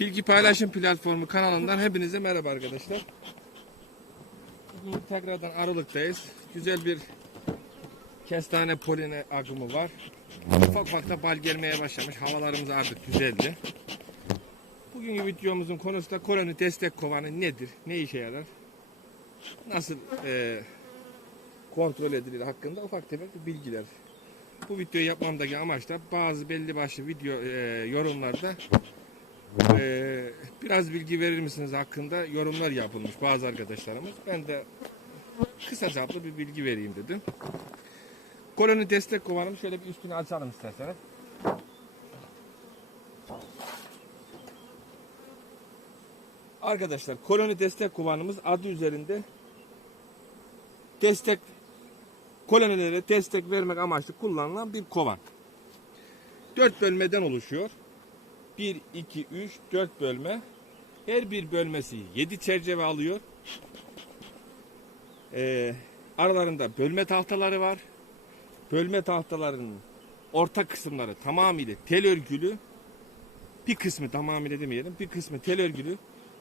Bilgi Paylaşım Platformu kanalından hepinize merhaba arkadaşlar. Bugün tekrardan Aralık'tayız. Güzel bir kestane poline akımı var. Ufak ufak da bal gelmeye başlamış. Havalarımız artık güzeldi. Bugünkü videomuzun konusu da koloni destek kovanı nedir? Ne işe yarar? Nasıl eee, kontrol edilir hakkında ufak tefek bilgiler. Bu videoyu yapmamdaki amaç da bazı belli başlı video eee, yorumlarda ee, biraz bilgi verir misiniz hakkında yorumlar yapılmış bazı arkadaşlarımız. Ben de kısa çaplı bir bilgi vereyim dedim. Koloni destek kovanım şöyle bir üstünü açalım isterseniz. Arkadaşlar koloni destek kovanımız adı üzerinde destek kolonilere destek vermek amaçlı kullanılan bir kovan. Dört bölmeden oluşuyor. 1, 2, 3, 4 bölme. Her bir bölmesi 7 çerçeve alıyor. Ee, aralarında bölme tahtaları var. Bölme tahtalarının orta kısımları tamamıyla tel örgülü. Bir kısmı tamamıyla demeyelim. Bir kısmı tel örgülü.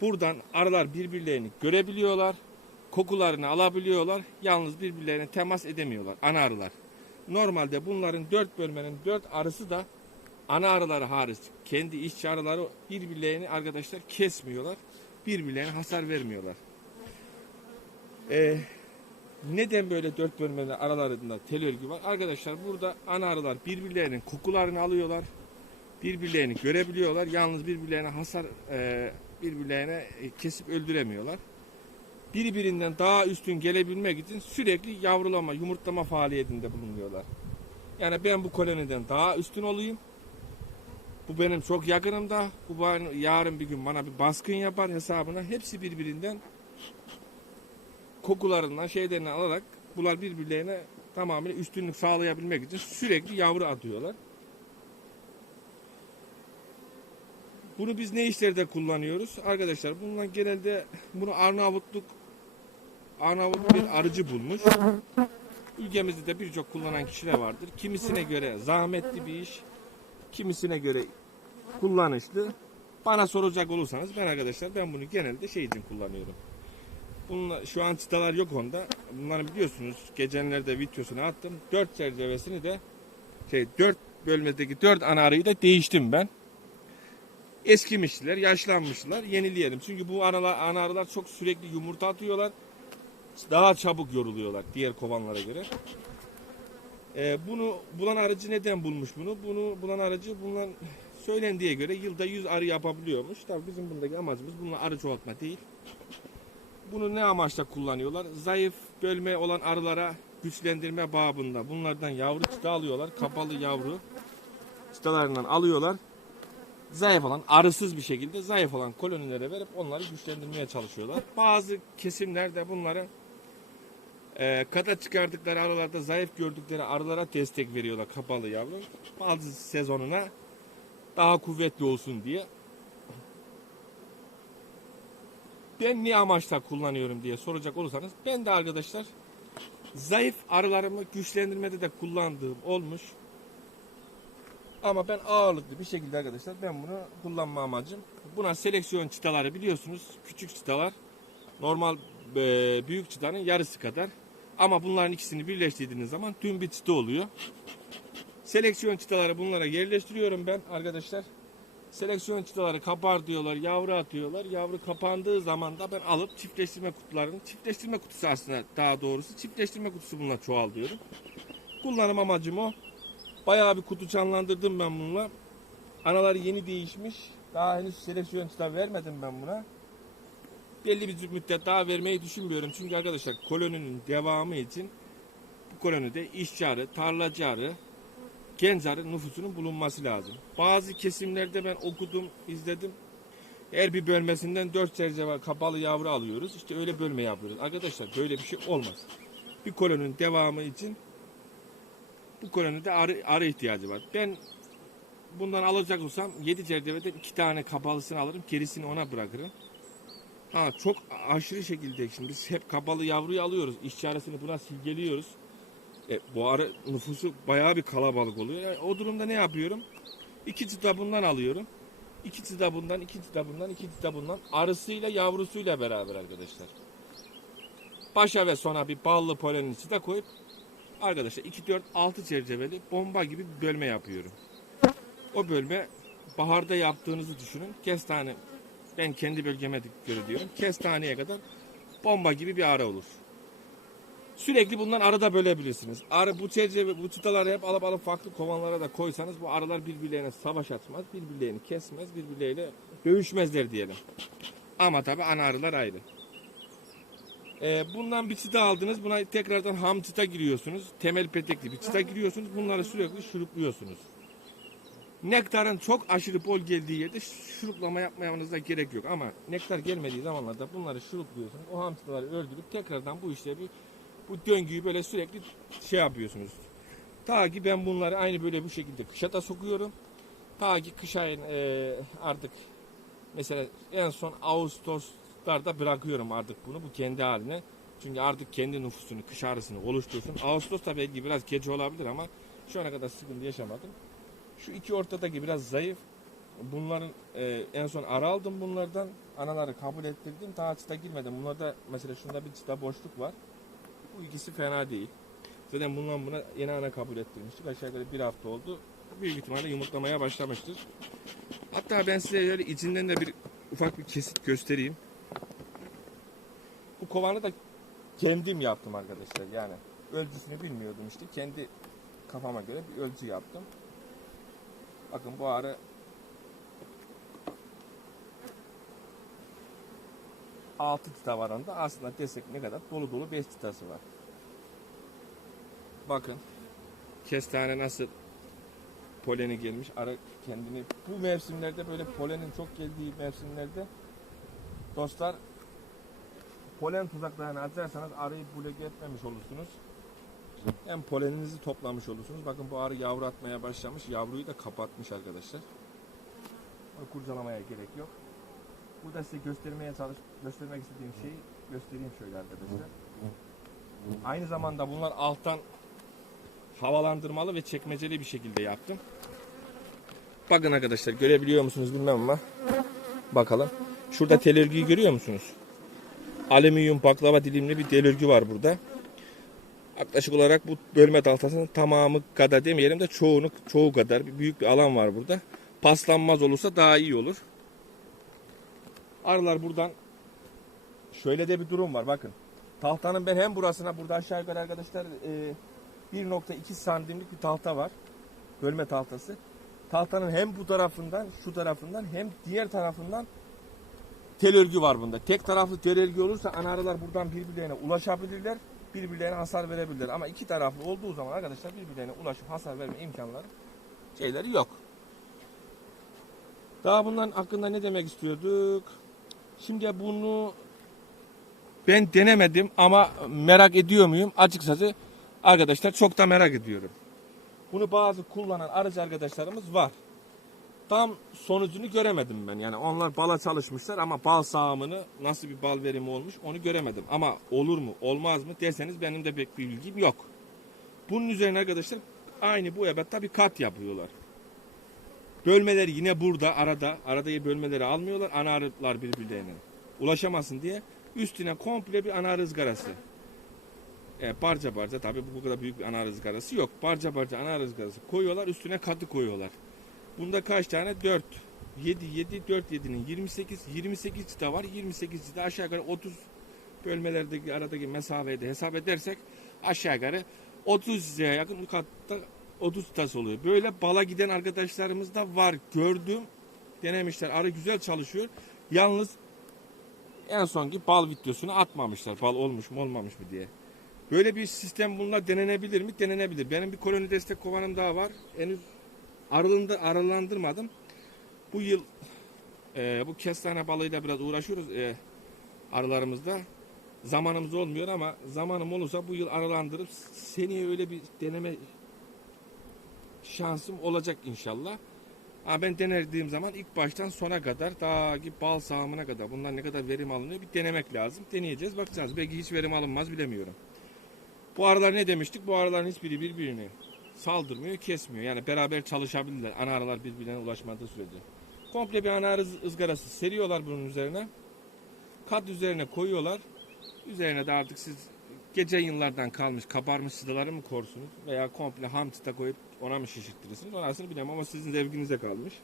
Buradan aralar birbirlerini görebiliyorlar. Kokularını alabiliyorlar. Yalnız birbirlerine temas edemiyorlar. Ana arılar. Normalde bunların dört bölmenin dört arısı da ana arıları hariç kendi işçi arıları birbirlerini arkadaşlar kesmiyorlar. Birbirlerine hasar vermiyorlar. Ee, neden böyle dört bölmenin aralarında tel örgü var? Arkadaşlar burada ana arılar birbirlerinin kokularını alıyorlar. Birbirlerini görebiliyorlar. Yalnız birbirlerine hasar e, birbirlerine e, kesip öldüremiyorlar. Birbirinden daha üstün gelebilmek için sürekli yavrulama, yumurtlama faaliyetinde bulunuyorlar. Yani ben bu koloniden daha üstün olayım. Bu benim çok yakınımda. Bu bana, yarın bir gün bana bir baskın yapar hesabına. Hepsi birbirinden kokularından şeylerini alarak bunlar birbirlerine tamamıyla üstünlük sağlayabilmek için sürekli yavru atıyorlar. Bunu biz ne işlerde kullanıyoruz? Arkadaşlar bundan genelde bunu Arnavutluk Arnavut bir arıcı bulmuş. Ülkemizde de birçok kullanan kişiler vardır. Kimisine göre zahmetli bir iş, kimisine göre kullanışlı. Bana soracak olursanız ben arkadaşlar ben bunu genelde şey için kullanıyorum. Bununla, şu an çıtalar yok onda. Bunları biliyorsunuz geçenlerde videosunu attım. Dört çerçevesini de şey dört bölmedeki dört ana arıyı da değiştim ben. Eskimişler, yaşlanmışlar. Yenileyelim. Çünkü bu analar, ana arılar çok sürekli yumurta atıyorlar. Daha çabuk yoruluyorlar diğer kovanlara göre. Ee, bunu bulan aracı neden bulmuş bunu? Bunu bulan aracı bundan söylendiğe göre yılda 100 arı yapabiliyormuş. Tabii bizim bundaki amacımız bununla arı çoğaltma değil. Bunu ne amaçla kullanıyorlar? Zayıf bölme olan arılara güçlendirme babında. Bunlardan yavru çıta alıyorlar. Kapalı yavru çıtalarından alıyorlar. Zayıf olan, arısız bir şekilde zayıf olan kolonilere verip onları güçlendirmeye çalışıyorlar. Bazı kesimler de bunları e, kata çıkardıkları arılarda zayıf gördükleri arılara destek veriyorlar kapalı yavru. Bazı sezonuna daha kuvvetli olsun diye. Ben ne amaçla kullanıyorum diye soracak olursanız ben de arkadaşlar zayıf arılarımı güçlendirmede de kullandığım olmuş. Ama ben ağırlıklı bir şekilde arkadaşlar ben bunu kullanma amacım. Buna seleksiyon çıtaları biliyorsunuz. Küçük çıtalar normal e, büyük çıtanın yarısı kadar. Ama bunların ikisini birleştirdiğiniz zaman tüm bir çıta oluyor. Seleksiyon çıtaları bunlara yerleştiriyorum ben arkadaşlar. Seleksiyon çıtaları kapar diyorlar, yavru atıyorlar. Yavru kapandığı zaman da ben alıp çiftleştirme kutularını, çiftleştirme kutusu aslında daha doğrusu çiftleştirme kutusu bununla çoğal diyorum. Kullanım amacım o. Bayağı bir kutu canlandırdım ben bununla. Anaları yeni değişmiş. Daha henüz seleksiyon çıta vermedim ben buna. Belli bir müddet daha vermeyi düşünmüyorum. Çünkü arkadaşlar koloninin devamı için bu kolonide işçi arı, tarlacı arı, genç arı nüfusunun bulunması lazım. Bazı kesimlerde ben okudum, izledim. Her bir bölmesinden 4 çerçeve kapalı yavru alıyoruz. İşte öyle bölme yapıyoruz. Arkadaşlar böyle bir şey olmaz. Bir koloninin devamı için bu kolonide arı, arı ihtiyacı var. Ben bundan alacak olsam 7 çerçeveden 2 tane kapalısını alırım. Gerisini ona bırakırım. Ha çok aşırı şekilde şimdi biz hep kapalı yavruyu alıyoruz. İşçi arasını buna silgeliyoruz. E, bu arı nüfusu bayağı bir kalabalık oluyor. Yani o durumda ne yapıyorum? İki çıta bundan alıyorum. İki çıta bundan, iki çıta bundan, iki çıta bundan. Arısıyla yavrusuyla beraber arkadaşlar. Başa ve sona bir ballı polenli çıta koyup arkadaşlar 2, 4, 6 çerçeveli bomba gibi bir bölme yapıyorum. O bölme baharda yaptığınızı düşünün. Kestane ben kendi bölgeme göre diyorum. Kestaneye kadar bomba gibi bir ara olur. Sürekli bundan arada bölebilirsiniz. Arı bu çerçeve bu çıtaları hep alıp alıp farklı kovanlara da koysanız bu arılar birbirlerine savaş atmaz, birbirlerini kesmez, birbirleriyle dövüşmezler diyelim. Ama tabi ana arılar ayrı. Ee, bundan bir çıta aldınız. Buna tekrardan ham çıta giriyorsunuz. Temel petekli bir çıta giriyorsunuz. Bunları sürekli şurupluyorsunuz. Nektarın çok aşırı bol geldiği yerde şuruplama yapmamanıza gerek yok. Ama nektar gelmediği zamanlarda bunları şurupluyorsunuz. O ham çıtaları öldürüp tekrardan bu işleri bu döngüyü böyle sürekli şey yapıyorsunuz. Ta ki ben bunları aynı böyle bu şekilde kışa da sokuyorum. Ta ki kış ayın e, artık mesela en son Ağustos'larda bırakıyorum artık bunu bu kendi haline. Çünkü artık kendi nüfusunu, kış ağrısını oluştursun. Ağustos'ta belki biraz geç olabilir ama şu ana kadar sıkıntı yaşamadım. Şu iki ortadaki biraz zayıf. Bunların e, en son ara aldım bunlardan. Anaları kabul ettirdim. Daha çıta girmedim. Bunlarda mesela şunda bir çıta boşluk var. Bu ikisi fena değil. Zaten bundan buna yeni ana kabul ettirmiştik. Aşağı yukarı bir hafta oldu. Büyük ihtimalle yumurtlamaya başlamıştır. Hatta ben size öyle içinden de bir ufak bir kesit göstereyim. Bu kovanı da kendim yaptım arkadaşlar. Yani ölçüsünü bilmiyordum işte. Kendi kafama göre bir ölçü yaptım. Bakın bu arı altı çıta var onda. Aslında desek ne kadar dolu dolu 5 çıtası var. Bakın kestane nasıl poleni gelmiş. Arı kendini bu mevsimlerde böyle polenin çok geldiği mevsimlerde dostlar polen tuzaklarını açarsanız arıyı bulege etmemiş olursunuz. Hem poleninizi toplamış olursunuz. Bakın bu arı yavru atmaya başlamış. Yavruyu da kapatmış arkadaşlar. Onu kurcalamaya gerek yok. Burada size göstermeye çalış göstermek istediğim şeyi göstereyim şöyle arkadaşlar. Aynı zamanda bunlar alttan havalandırmalı ve çekmeceli bir şekilde yaptım. Bakın arkadaşlar görebiliyor musunuz bilmem ama bakalım. Şurada tel örgüyü görüyor musunuz? Alüminyum baklava dilimli bir tel örgü var burada. Yaklaşık olarak bu bölme tahtasının tamamı kadar demeyelim de çoğunu çoğu kadar bir büyük bir alan var burada. Paslanmaz olursa daha iyi olur. Arılar buradan şöyle de bir durum var bakın. Tahtanın ben hem burasına burada aşağı yukarı arkadaşlar e, 1.2 santimlik bir tahta var. Bölme tahtası. Tahtanın hem bu tarafından şu tarafından hem diğer tarafından tel örgü var bunda. Tek taraflı tel örgü olursa ana arılar buradan birbirlerine ulaşabilirler. Birbirlerine hasar verebilirler. Ama iki taraflı olduğu zaman arkadaşlar birbirlerine ulaşıp hasar verme imkanları şeyleri yok. Daha bunların hakkında ne demek istiyorduk? Şimdi bunu ben denemedim ama merak ediyor muyum? Açıkçası arkadaşlar çok da merak ediyorum. Bunu bazı kullanan arıcı arkadaşlarımız var. Tam sonucunu göremedim ben. Yani onlar bala çalışmışlar ama bal sağımını nasıl bir bal verimi olmuş onu göremedim. Ama olur mu olmaz mı derseniz benim de pek bir bilgim yok. Bunun üzerine arkadaşlar aynı bu ebatta bir kat yapıyorlar. Bölmeleri yine burada arada. Arada bölmeleri almıyorlar. Ana arılar birbirlerine ulaşamasın diye. Üstüne komple bir ana rızgarası. E, parça parça tabi bu kadar büyük bir ana rızgarası yok. Parça parça ana rızgarası koyuyorlar. Üstüne katı koyuyorlar. Bunda kaç tane? 4. 7, 7, 4, 7'nin 28, 28 çıta var. 28 çıta aşağı yukarı 30 bölmelerdeki aradaki mesafeyi de hesap edersek aşağı yukarı 30 çıtaya yakın katta 30 çıtası oluyor. Böyle bala giden arkadaşlarımız da var. Gördüm. Denemişler. Arı güzel çalışıyor. Yalnız en sonki bal videosunu atmamışlar. Bal olmuş mu olmamış mı diye. Böyle bir sistem bununla denenebilir mi? Denenebilir. Benim bir koloni destek kovanım daha var. Henüz aralığında aralandırmadım. Bu yıl e, bu kestane balığıyla biraz uğraşıyoruz e, arılarımızda. Zamanımız olmuyor ama zamanım olursa bu yıl aralandırıp seneye öyle bir deneme şansım olacak inşallah. Ama ben denediğim zaman ilk baştan sona kadar daha ki bal sağımına kadar bundan ne kadar verim alınıyor bir denemek lazım. Deneyeceğiz bakacağız. Belki hiç verim alınmaz bilemiyorum. Bu aralar ne demiştik? Bu araların hiçbiri birbirini saldırmıyor, kesmiyor. Yani beraber çalışabilirler. Ana aralar birbirine ulaşmadığı sürece. Komple bir ana arı ızgarası seriyorlar bunun üzerine. Kat üzerine koyuyorlar. Üzerine de artık siz gece yıllardan kalmış kabarmış çıtaları mı korsunuz veya komple ham çıta koyup ona mı şişirttirirsiniz orasını bilemem ama sizin zevkinize kalmış.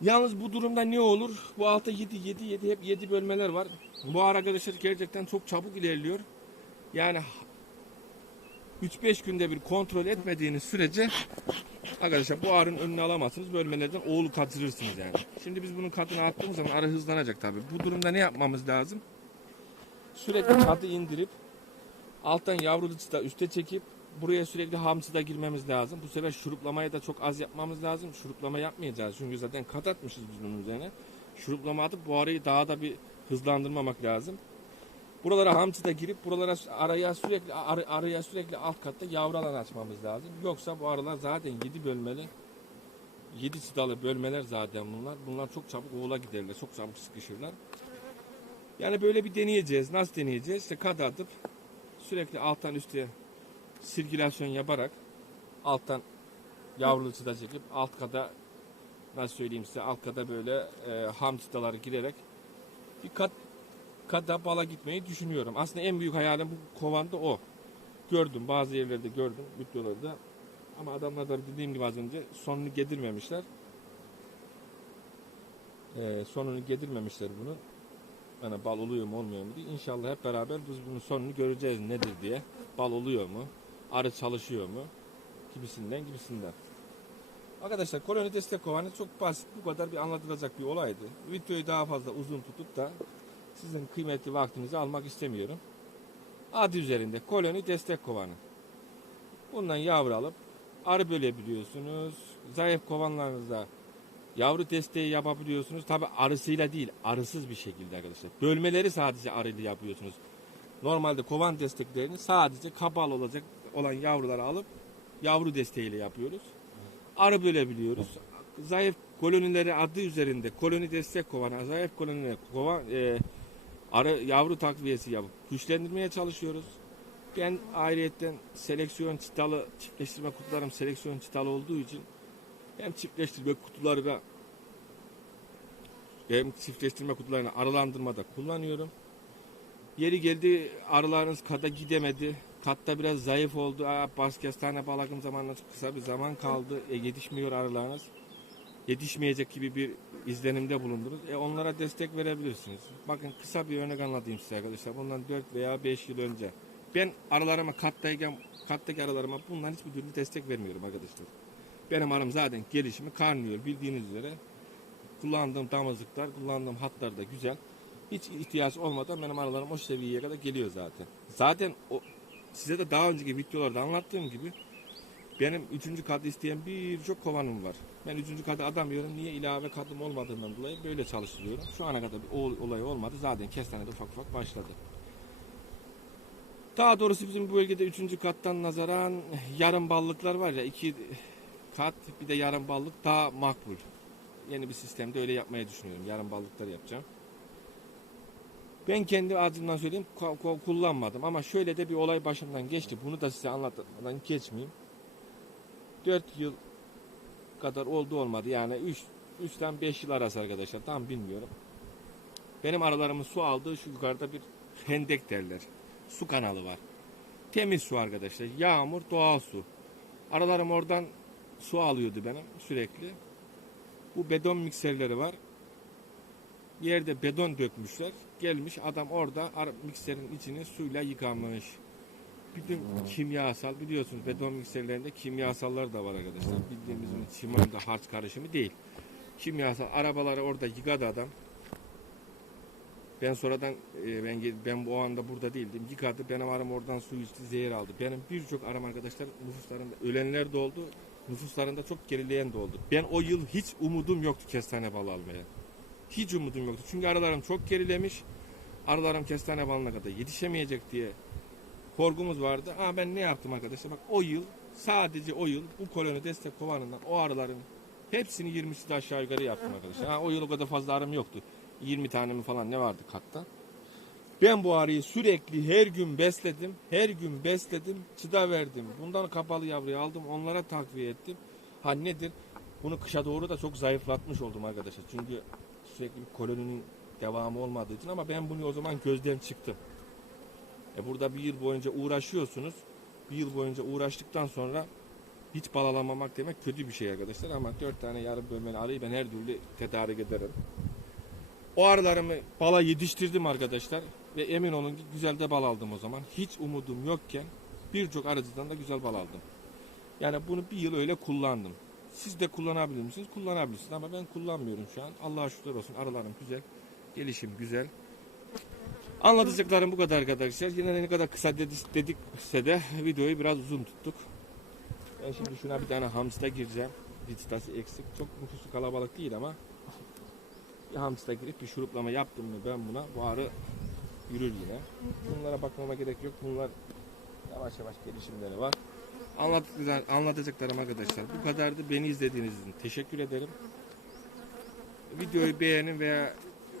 Yalnız bu durumda ne olur? Bu altta 7 7 7 hep 7 bölmeler var. Bu arkadaşlar gerçekten çok çabuk ilerliyor. Yani 3-5 günde bir kontrol etmediğiniz sürece arkadaşlar bu arın önüne alamazsınız. Bölmelerden oğlu kaçırırsınız yani. Şimdi biz bunun katını attığımız zaman arı hızlanacak tabii. Bu durumda ne yapmamız lazım? Sürekli katı indirip alttan yavrulucu da üste çekip buraya sürekli hamsi da girmemiz lazım. Bu sefer şuruplamayı da çok az yapmamız lazım. Şuruplama yapmayacağız. Çünkü zaten kat atmışız biz bunun üzerine. Şuruplama atıp bu arayı daha da bir hızlandırmamak lazım. Buralara hamsi de girip buralara araya sürekli ar- araya sürekli alt katta yavru alan açmamız lazım. Yoksa bu arılar zaten 7 bölmeli 7 çıtalı bölmeler zaten bunlar. Bunlar çok çabuk oğula giderler. Çok çabuk sıkışırlar. Yani böyle bir deneyeceğiz. Nasıl deneyeceğiz? İşte kat atıp sürekli alttan üste sirkülasyon yaparak alttan yavrulu çıta çekip alt kata nasıl söyleyeyim size alt kata böyle e, ham çıtaları girerek bir kat kata bala gitmeyi düşünüyorum. Aslında en büyük hayalim bu kovanda o. Gördüm bazı yerlerde gördüm videolarda. Ama adamlar da dediğim gibi az önce sonunu getirmemişler. Ee, sonunu getirmemişler bunu. Yani bal oluyor mu olmuyor mu diye. İnşallah hep beraber biz bunun sonunu göreceğiz nedir diye. Bal oluyor mu? Arı çalışıyor mu? Gibisinden gibisinden. Arkadaşlar koloni destek kovanı çok basit. Bu kadar bir anlatılacak bir olaydı. Videoyu daha fazla uzun tutup da sizin kıymetli vaktinizi almak istemiyorum. Adı üzerinde koloni destek kovanı. Bundan yavru alıp arı bölebiliyorsunuz. Zayıf kovanlarınızda yavru desteği yapabiliyorsunuz. Tabi arısıyla değil, arısız bir şekilde arkadaşlar. Bölmeleri sadece arıyla yapıyorsunuz. Normalde kovan desteklerini sadece kabal olacak olan yavruları alıp yavru desteğiyle yapıyoruz. Arı bölebiliyoruz. Zayıf kolonileri adı üzerinde koloni destek kovanı, zayıf kolonileri kovan, e, arı yavru takviyesi yapıp güçlendirmeye çalışıyoruz. Ben ayrıyetten seleksiyon çıtalı çiftleştirme kutularım seleksiyon çıtalı olduğu için hem çiftleştirme kutularına hem çiftleştirme kutularını arılandırmada kullanıyorum. Yeri geldi arılarınız kada gidemedi. Katta biraz zayıf oldu. Aa, bas kestane balakım zamanla kısa bir zaman kaldı. E, yetişmiyor arılarınız. Yetişmeyecek gibi bir izlenimde bulundunuz. E, onlara destek verebilirsiniz. Bakın kısa bir örnek anlatayım size arkadaşlar. Bundan 4 veya 5 yıl önce. Ben arılarıma kattayken kattaki arılarıma bundan hiçbir türlü destek vermiyorum arkadaşlar. Benim arım zaten gelişimi karnıyor bildiğiniz üzere. Kullandığım damızlıklar, kullandığım hatlar da güzel. Hiç ihtiyaç olmadan benim arılarım o seviyeye kadar geliyor zaten. Zaten o size de daha önceki videolarda anlattığım gibi benim üçüncü kat isteyen birçok kovanım var. Ben üçüncü katı adamıyorum. Niye ilave katım olmadığından dolayı böyle çalıştırıyorum. Şu ana kadar bir ol- olay olmadı. Zaten kestanede ufak ufak başladı. Daha doğrusu bizim bu bölgede üçüncü kattan nazaran yarım ballıklar var ya iki kat bir de yarım ballık daha makbul. Yeni bir sistemde öyle yapmayı düşünüyorum. Yarım ballıklar yapacağım. Ben kendi ağzımdan söyleyeyim kullanmadım ama şöyle de bir olay başımdan geçti. Bunu da size anlatmadan geçmeyeyim. 4 yıl kadar oldu olmadı yani 3 3'ten 5 yıl arası arkadaşlar tam bilmiyorum. Benim aralarımın su aldığı şu yukarıda bir hendek derler. Su kanalı var. Temiz su arkadaşlar. Yağmur, doğal su. Aralarım oradan su alıyordu benim sürekli. Bu bedon mikserleri var. Yerde bedon dökmüşler. Gelmiş adam orada mikserin içini suyla yıkamış. Bütün kimyasal biliyorsunuz bedon mikserlerinde kimyasallar da var arkadaşlar. Bildiğimiz çimento harç karışımı değil. Kimyasal arabaları orada yıkadı adam. Ben sonradan e, ben ben bu anda burada değildim. Yıkadı. Benim arım oradan su içti, zehir aldı. Benim birçok arım arkadaşlar nüfuslarında ölenler de oldu. Nüfuslarında çok gerileyen de oldu. Ben o yıl hiç umudum yoktu kestane balı almaya. Hiç umudum yoktu. Çünkü arılarım çok gerilemiş. Arılarım kestane balına kadar yetişemeyecek diye korkumuz vardı. Ama ben ne yaptım arkadaşlar? Bak o yıl sadece o yıl bu koloni destek kovanından o arıların hepsini 20'si de aşağı yukarı yaptım arkadaşlar. Ha, o yıl o kadar fazla arım yoktu. 20 tane mi falan ne vardı katta. Ben bu arıyı sürekli her gün besledim. Her gün besledim. Çıda verdim. Bundan kapalı yavruyu aldım. Onlara takviye ettim. Ha nedir? Bunu kışa doğru da çok zayıflatmış oldum arkadaşlar. Çünkü sürekli bir koloninin devamı olmadığı için ama ben bunu o zaman gözden çıktım. E burada bir yıl boyunca uğraşıyorsunuz. Bir yıl boyunca uğraştıktan sonra hiç bal alamamak demek kötü bir şey arkadaşlar ama dört tane yarım bölmeli arıyı ben her türlü tedarik ederim. O arılarımı bala yetiştirdim arkadaşlar ve emin olun ki güzel de bal aldım o zaman. Hiç umudum yokken birçok arıcıdan da güzel bal aldım. Yani bunu bir yıl öyle kullandım. Siz de kullanabilir misiniz? Kullanabilirsiniz ama ben kullanmıyorum şu an. Allah'a şükürler olsun arılarım güzel. Gelişim güzel. Anlatacaklarım bu kadar arkadaşlar. Yine ne kadar kısa dedi- dedikse de videoyu biraz uzun tuttuk. Ben şimdi şuna bir tane hamsta gireceğim. Ditstası eksik. Çok nüfusu kalabalık değil ama bir hamsta girip bir şuruplama yaptım mı ben buna bu arı yürür yine. Bunlara bakmama gerek yok. Bunlar yavaş yavaş gelişimleri var. Anlatacaklar, anlatacaklarım arkadaşlar bu kadardı. Beni izlediğiniz için teşekkür ederim. Videoyu beğenin veya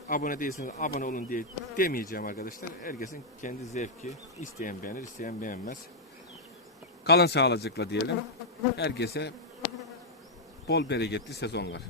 abone değilseniz abone olun diye demeyeceğim arkadaşlar. Herkesin kendi zevki. isteyen beğenir, isteyen beğenmez. Kalın sağlıcakla diyelim. Herkese bol bereketli sezonlar.